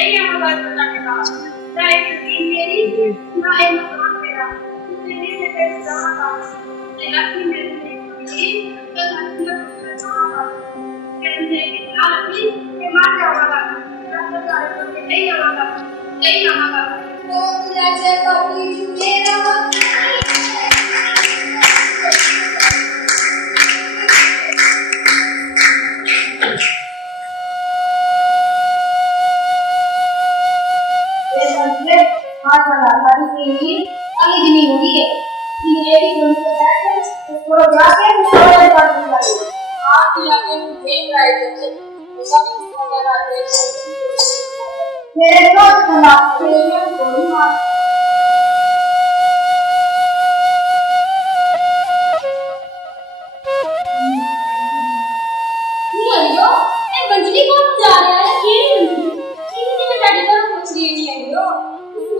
नहीं है मगर पता का ना एक टीम मेरी ना एक मकान मेरा मेरे से तेरे जहाँ का तेरा की मेरी मेरी तो धरती में जहाँ का तेरे मेरी ना लगी के मार जाऊँगा रात सारे को नहीं जाऊँगा तो राजा का बीच मेरा हाथ लगा हमारी टीम आगे नहीं होगी है ये भी दोनों को जाके उसको जाके उसको कर दूंगा आप यहाँ पे देख रहे थे वो सब मेरा देख मेरे को खाना मेरे कोई मार नहीं आइयो ये बंजली कौन जा रहा है ये बंजली मैं डैडी को पूछ रही नहीं आइयो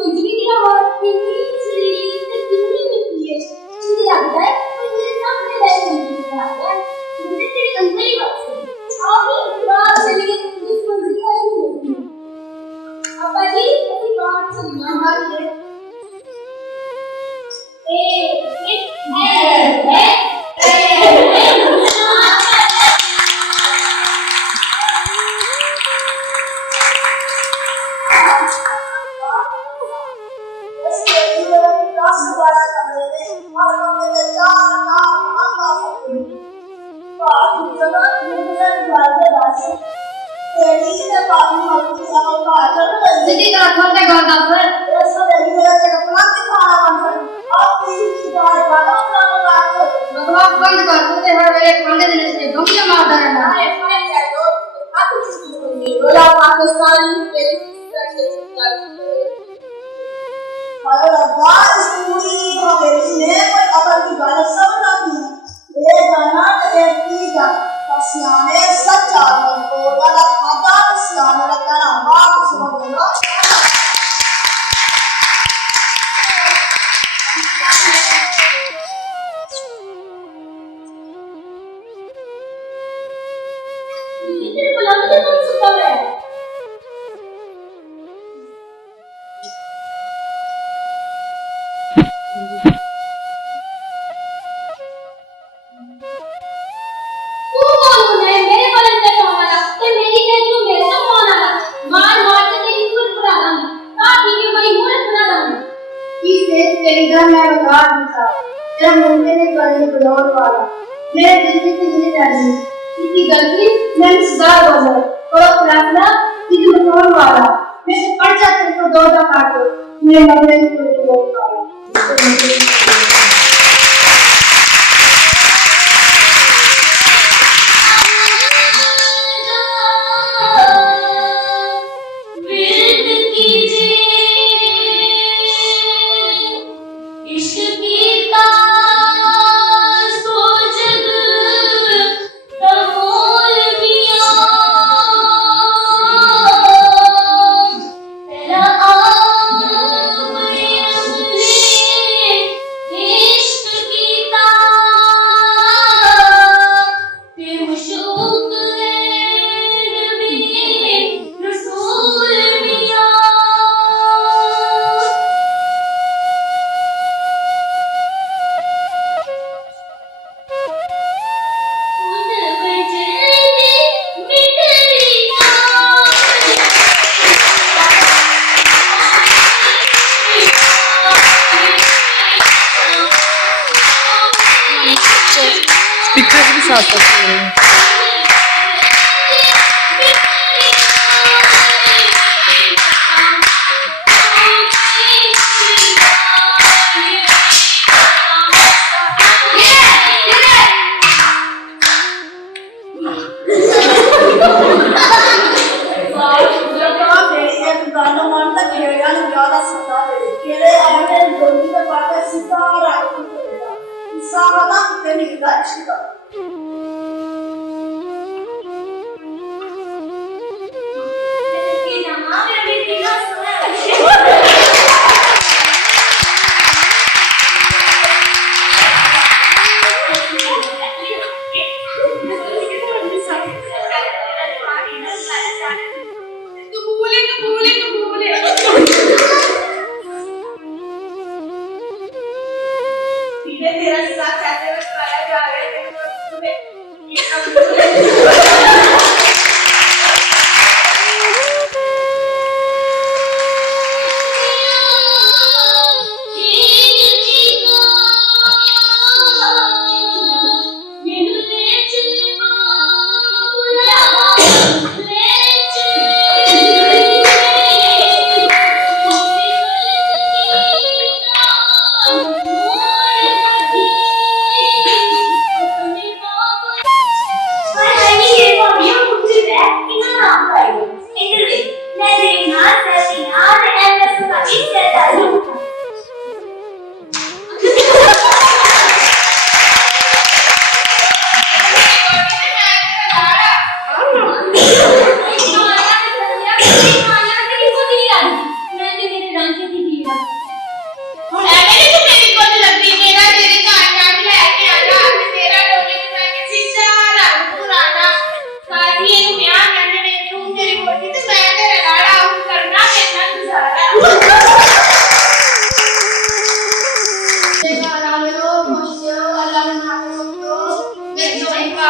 मंजली की आवाज कितनी सुरीली से कितनी मिठी है मुझे लगता है मेरे सामने बैठी मंजली आ गया मुझे तेरी अंदर ही बात सुनी अभी बात चली गई इस मंजली का ही नहीं अब्बा जी अभी बात चली ना बात है ए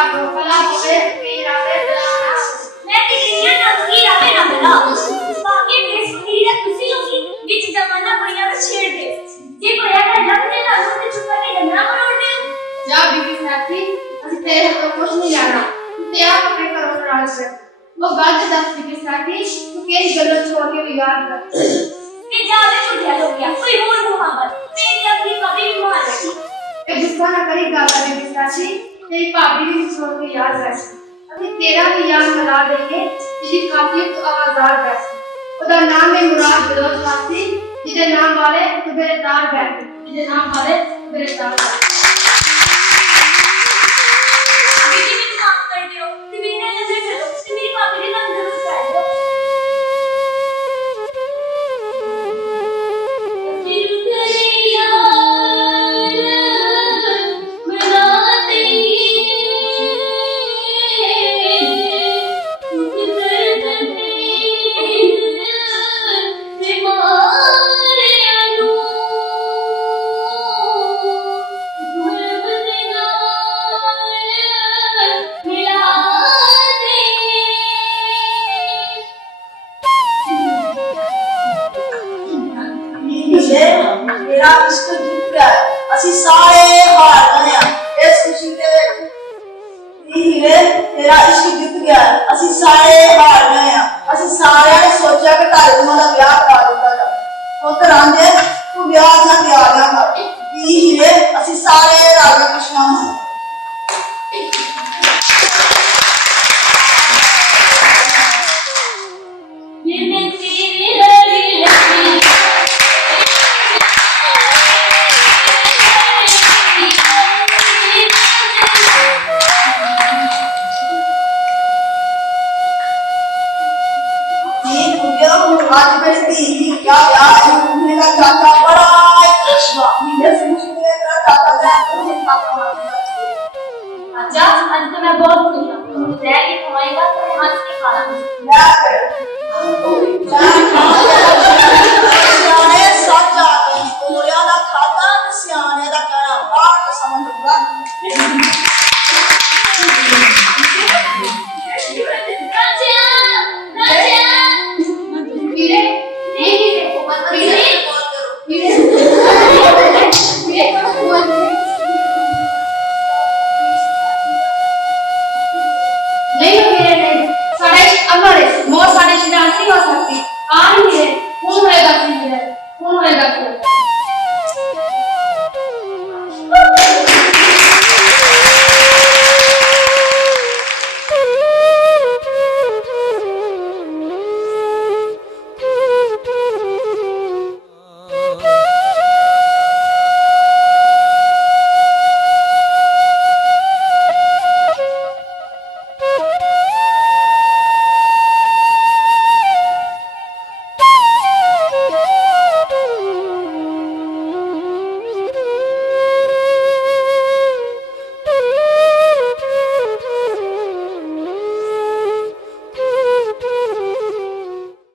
को कला होवे हीर आवे बलाना मैं ते दुनिया ना हीर आवे ना बला बाकी देश हीर खुशी होगी बीच जमाना बढ़िया में छेड़ दे ये बढ़िया का लग दे ना तो चुप करके डंगरा मरोड़ दे जा बीबी साथी ਅਸੀਂ ਤੇਰੇ ਤੋਂ ਕੁਝ ਨਹੀਂ ਲੈਣਾ ਤੇ ਆਪ ਆਪਣੇ ਘਰੋਂ ਨਾਲ ਸੇ ਉਹ ਗੱਲ ਤੇ ਦੱਸ बीबी साथी ਤੂੰ ਕਿਹੜੀ ਗੱਲੋਂ ਛੋੜ ਕੇ ਵੀ ਯਾਦ ਕਰ ये जावे छुड़िया हो गया कोई और मोहब्बत मेरी अपनी कभी भी मार रही ਇਹ ਗੁੱਸਾ ਨਾ ਕਰੀ ਗੱਲ बीबी साथी तेरी भाभी भी छोड़ के याद रख ਅਸੀਂ ਤੇਰਾ ਵੀ ਯਾਦ ਮਿਲਾ ਦੇਂਗੇ ਜਿਹਦੀ ਖਾਤਰ ਤੂੰ ਆਜ਼ਾਦ ਰਹਿ ਉਹਦਾ ਨਾਮ ਹੈ ਮੁਰਾਦ ਬਲੋਚ ਵਾਸੀ ਜਿਹਦੇ ਨਾਮ ਵਾਲੇ ਸੁਬੇਦਾਰ ਬੈਠੇ ਜਿਹਦੇ ਨਾਮ ਵਾਲੇ ਸੁਬੇਦਾਰ मेरा इश्क जीत गया ਅਸੀਂ ਸਾਰੇ ਹਾਰ ਗਏ ਆ ਇਸ ਖੁਸ਼ੀ ਦੇ ਵਿੱਚ ਹੀਰੇ ਤੇਰਾ ਇਸ਼ਕ ਜਿੱਤ ਗਿਆ ਅਸੀਂ ਸਾਰੇ ਹਾਰ ਗਏ ਆ ਅਸੀਂ ਸਾਰਿਆਂ ਨੇ ਸੋਚਿਆ ਕਿ ਢਾਈ ਦਾ ਵਿਆਹ ਕਰਾ ਦਿੱਤਾ ਜਾ ਪੁੱਤ ਰਾਂਝੇ ਤੂੰ ਵਿਆਹ ਨਾ ਤਿਆਰ ਨਾ ਕਰ ਹੀਰੇ ਅਸੀਂ ਸਾਰੇ ਰਾਜਾ ਕ੍ਰਿਸ਼ਨ ਹਾਂ आज मेरी धी क्या यार मेरा चाचा बड़ा कृष्णा मेरे से मेरा चाचा है मुझे पापा अच्छा आज तो मैं बहुत खुश हूँ रह के कमाएगा तो हाथ से खाना क्या